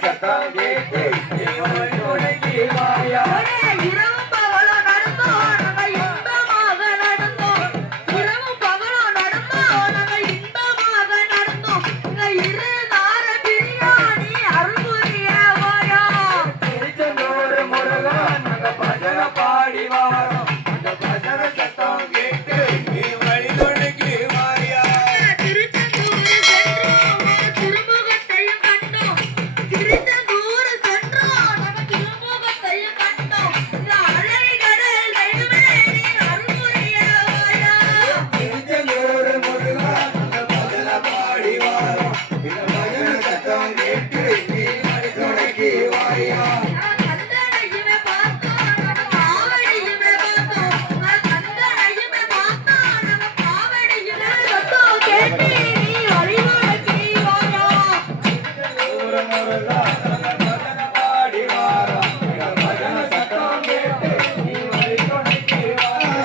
சத்தம் கேட்டு துணைக்கு வாயா இரவும் பகலும் நடந்தோம் நாங்க இன்பமாக நடந்தோம் இரவும் பகலும் நடந்தோம் நாங்க இன்பமாக நடந்தோம் இரு தார பிரியாணி அருள்புரிய வாயா திருச்செந்தூர் முருகா நாங்க பஜனை பாடி வாரோம் அந்த பஜனை சத்தம் கேட்டு நீ வழி துணைக்கு வாயா திருச்செந்தூர் சென்றோம் திருமுகத்தையும் கண்டோம் திருச்செந்தூர் சென்றோம் நாங்க திருமுகத்தையும் கண்டோம் இந்த அலைகடல் தெய்வமே நீ அருள்புரிய வாயா திருச்செந்தூர் முருகா நாங்க பஜனை பாடி வாரோம் இந்த பஜனை சத்தம் கேட்டு நீ வழி துணைக்கு வாயா கந்தனையுமே பார்த்தோம் நம்ம காவடியுமே பார்த்தோம் கந்தனையுமே பார்த்தோம் நம்ம காவடியுமே பார்த்தோம் கேட்டி நீ வழிபாடுக்கு வாயா திருச்செந்தூர் முருகா நாங்க பஜனை பாடி வாரோம் இந்த பஜனை சத்தம் கேட்டு நீ வழி துணைக்கு வாயா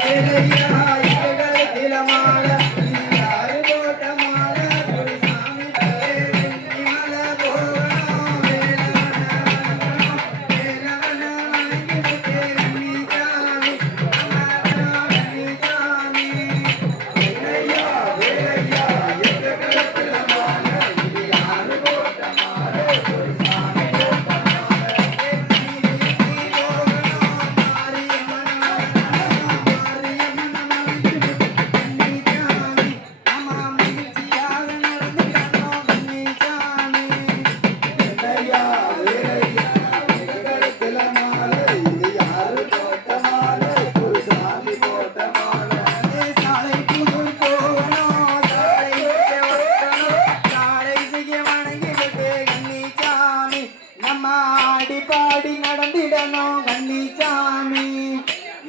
பாடி நடந்திடணும் கன்னிச்சாமி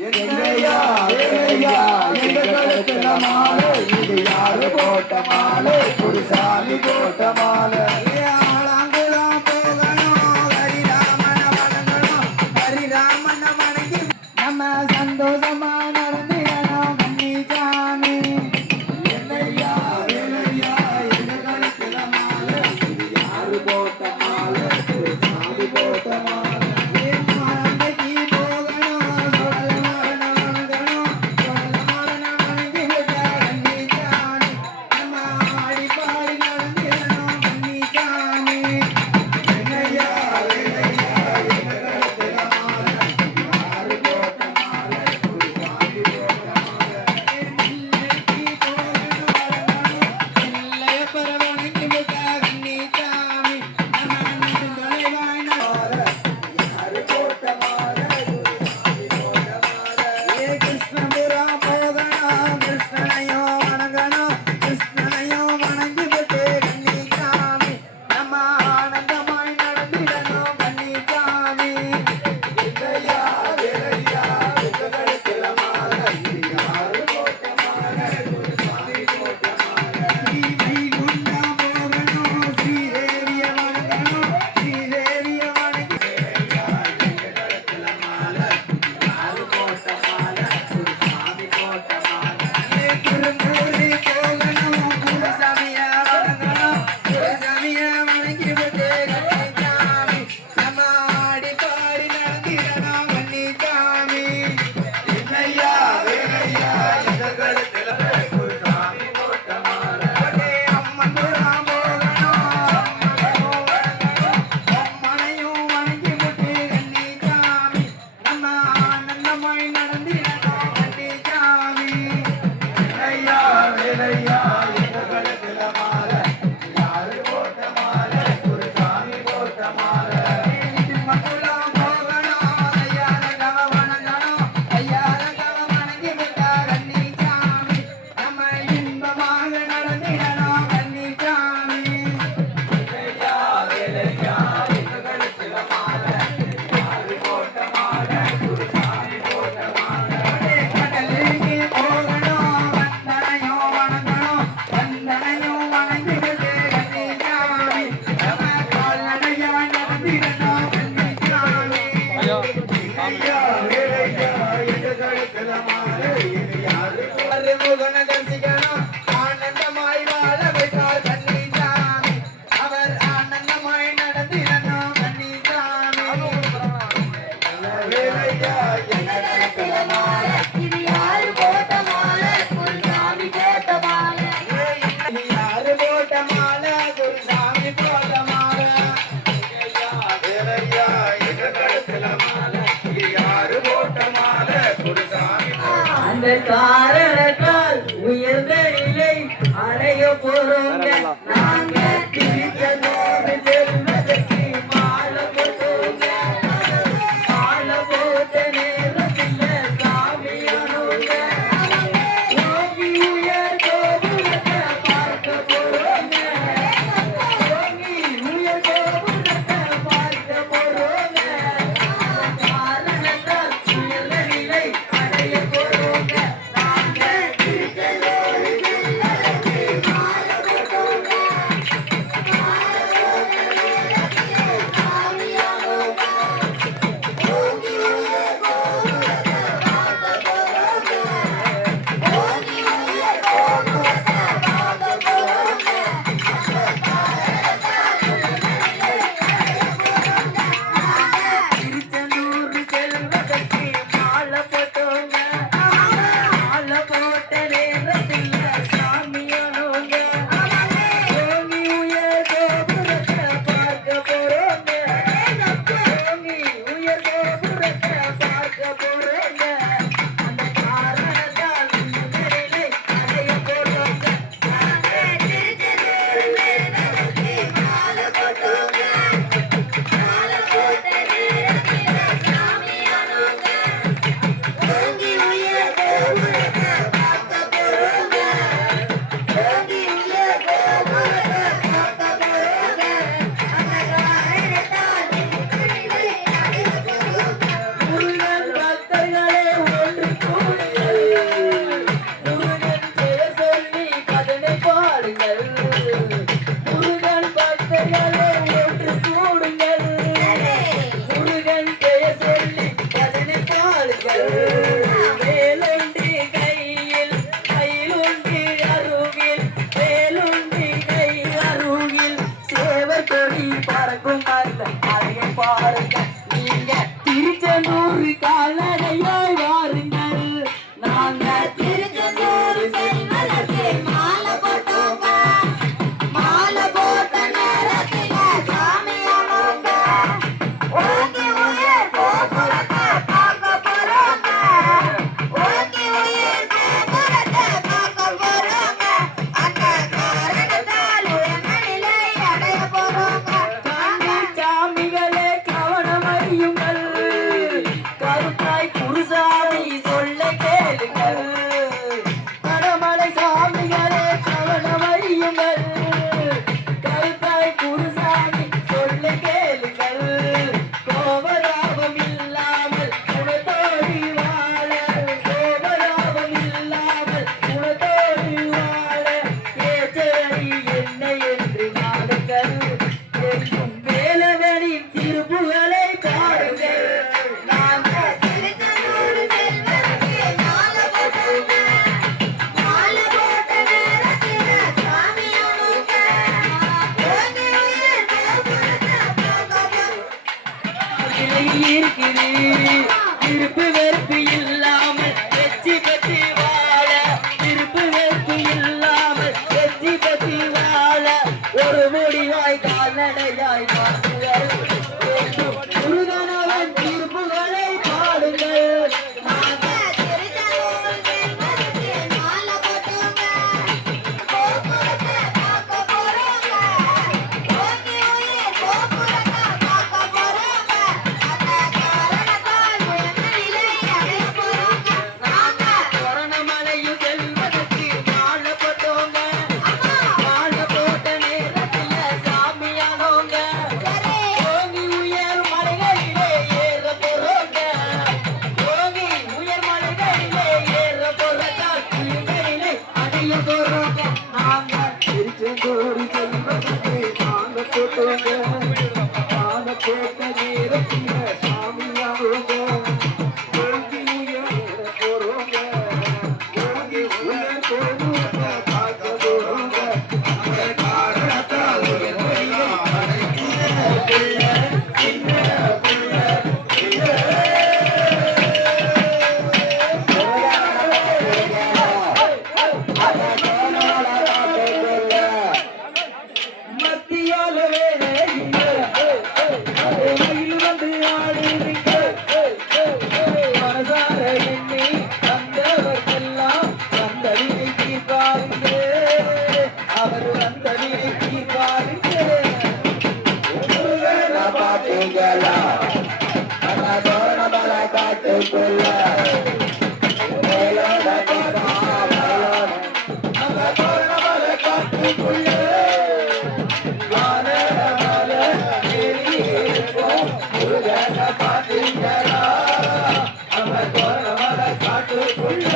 என்னையா வேலையா எங்க கழுத்துல மாலை இது யாரு போட்ட மாலை குருசாமி போட்ட மாலை ஆளாங்குளம் போகணும் ஹரிராமன வணங்கணும் ஹரிராமன வணங்கி நம்ம சந்தோஷமா நடந்திடணும் கன்னிச்சாமி என்னையா வேலையா எங்க கழுத்துல மாலை இது யாரு போட்ட மாலை குருசாமி போட்ட மாலை அந்த காரணத்தால் உயர்ந்த நிலை அடைய போறோங்க நாங்க திருச்செந்தூர் செல்வதற்கு மாலை போட்டோங்க மாலை போட்ட நேரத்தில் சாமியானோங்க ஓங்கி உயர் கோபுரத்தை பார்க்க போறோங்க ஓங்கி உயர் கோபுரத்தை பார்க்க போறோங்க காரணத்தால் உயர்ந்த நிலை அடைய போறோங்க நாங்க திருச்செந்தூர் செல்வதற்கு மாலை போட்டோங்க திருச்செந்தூர் செல்வதற்கு மாலை போட்டோங்க மாலை போட்ட நேரத்தில் சாமியானோங்க ஓங்கி உயர் கோபுரத்தை பார்க்க போறோங்க ஓங்கி உயர் கோபுரத்தை பார்க்க போறோங்க அந்த காரணத்தால் உயர்நிலை அடைய போறோங்க நாங்க திருச்செந்தூர் செல்வதற்கு மாலை போட்டோங்க மாலை போட்ட நேரத்தில் சாமியானோங்க ஓங்கி உயர் கோபுரத்தை பார்க்க போறோங்க ஓங்கி உயர் கோபுரத்தை பார்க்க போறோங்க அந்த காரணத்தால் உயர்நிலை அடைய போறோங்க முருகன் பக்தர்களே ஒன்று கூடுங்கள் முருகன் பெயர் சொல்லி பதனை பாடுங்கள் முருகன் பக்தர்களே ஒன்று கூடுங்கள் முருகன் பெயர் சொல்லி பதனை பாடுங்கள் வேலுண்டு கையில் மயிலுண்டு அருகில் வேலுண்டு கை அருகில் சேவர் கொடி பறக்கும் அந்த அழகை பாருங்க நீங்க திருச்செந்தூர் கால்நடையாய் வாருங்கள் நாங்க திருச்செந்தூர் செல்வதற்கு மாலை போட்டோங்க மாலை போட்ட நேரத்தில் சாமியானோங்க ஓங்கி உயர் கோபுரத்தை பார்க்க போறோங்க ஓங்கி உயர் கோபுரத்தை பார்க்க போறோங்க அந்த காரணத்தால் உயர்ந்த நிலை அடைய போறோங்க சாமிகளே கவனம் அறியுங்கள் கருத்தாய் குருசாமி சொல்ல கேளுங்கள் கடமடை சாமிகளே கவனம் அறியுங்கள் கருத்தாய் குருசாமி சொல்ல கேளுங்கள் கோபராபம் இல்லாமல் குணத்தோடி வாழ கோபராபம் இல்லாமல் குணத்தோடி வாழ ஏற்றவழி என்ன என்று நாடுங்கள் என்றும் வேலவனின் திருப்புகளை பாடுங்கள் நாங்க திருச்செந்தூர் செல்வதற்கு மாலை போட்டோங்க மாலை போட்ட நேரத்தில் சாமியானோங்க ஓங்கி உயர் கோபுரத்தை பார்க்க இருக்குது திருப்பு வெறுப்பு இல்லாமல் வெற்றி பெற்று வாழ திருப்பு வெறுப்பு இல்லாமல் வெற்றி பெற்று வாழ ஒரு முடிவாய் கால்நடையாய் மாற்றுகள் முருகனவன் திருப்புகளை பாடுங்கள் நாங்க திருச்செந்தூர் செல்வதற்கு மாலை போட்டோங்க கோபுரத்தை பார்க்க போறோங்க ஓங்கி உயர் கோபுரத்தை பார்க்க போறோங்க அந்த காரணத்தால் உயர்ந்த நிலை அடைய போறோங்க நாங்க கொரோனமலையும் செல்வதற்கு மாலை போட்டோங்க மாலை போட்ட நேரத்தில் சாமியானோங்க ஓங்கி உயர் மலைகளிலே ஏற போறோங்க ஓங்கி உயர் மலைகளிலே ஏற போறதால் உயர்நிலை அடைய போறோங்க நாங்க திருச்செந்தூர் செல்வதற்கு மாலை போட்டோங்க மாலை போட்ட நேரத்தில் சாமியானோங்க ஓங்கி உயர் போறோங்க ஓங்கி உயர் கோபுரத்தை பார்க்க போறோங்க அந்த காரணத்தால் உயர்நிலை மத்தியால வேலையிலே மயில் வந்து பாத்தீங்களா நம்ம தோரணமலை காட்டுக்குள்ள வேலோட போறோம் வேலோட நம்ம தோரணமலை காட்டுக்குள்ள வானமலை ஏறி இருக்கும் முருகனை பாத்தீங்களா நம்ம தோரணமலை காட்டுக்குள்ள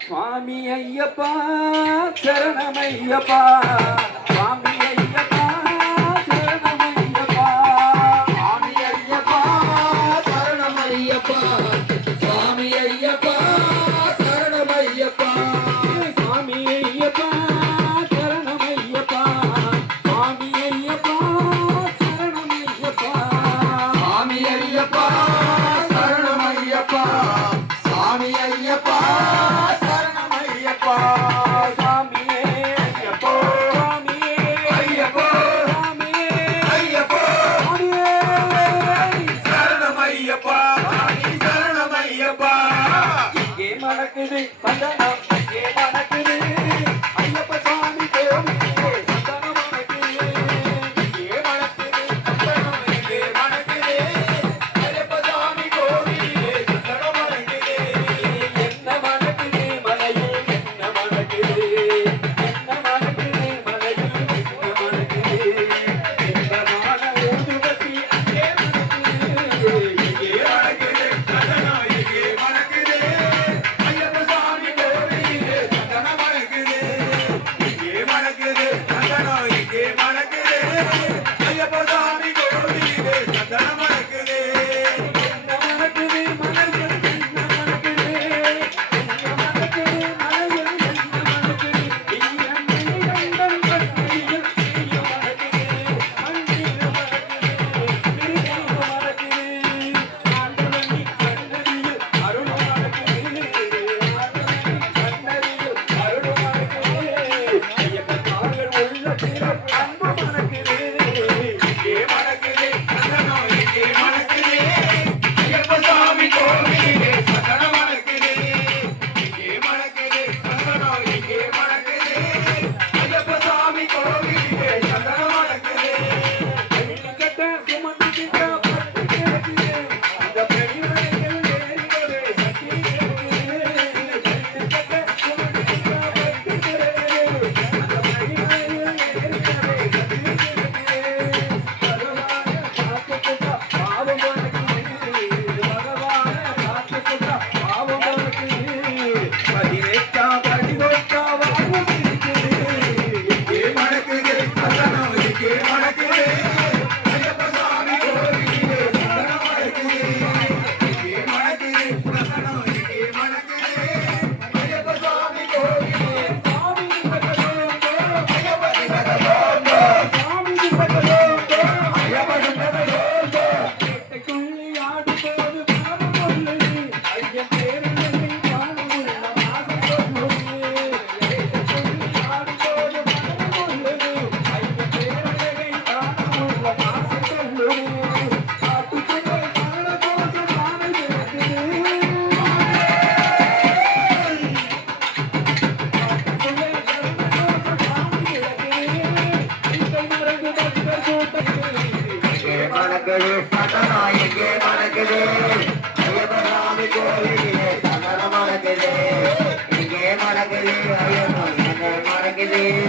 சுவாமி ஐயப்பா சரணமையப்பா சுவாமி ஐயப்பா சரணமையப்பா சுவாமி ஐயப்பா சரணமையப்பா சுவாமி ஐயப்பா சரணமையப்பா சுவாமி ஐயப்பா சரணமையப்பா சுவாமி ஐயப்பா சரணமையப்பா சுவாமி ஐயப்பா சரணமையப்பா சுவாமி ஐயப்பா சரணமையப்பா சாமியே ஐயப்போ சாமியே சுவாமியே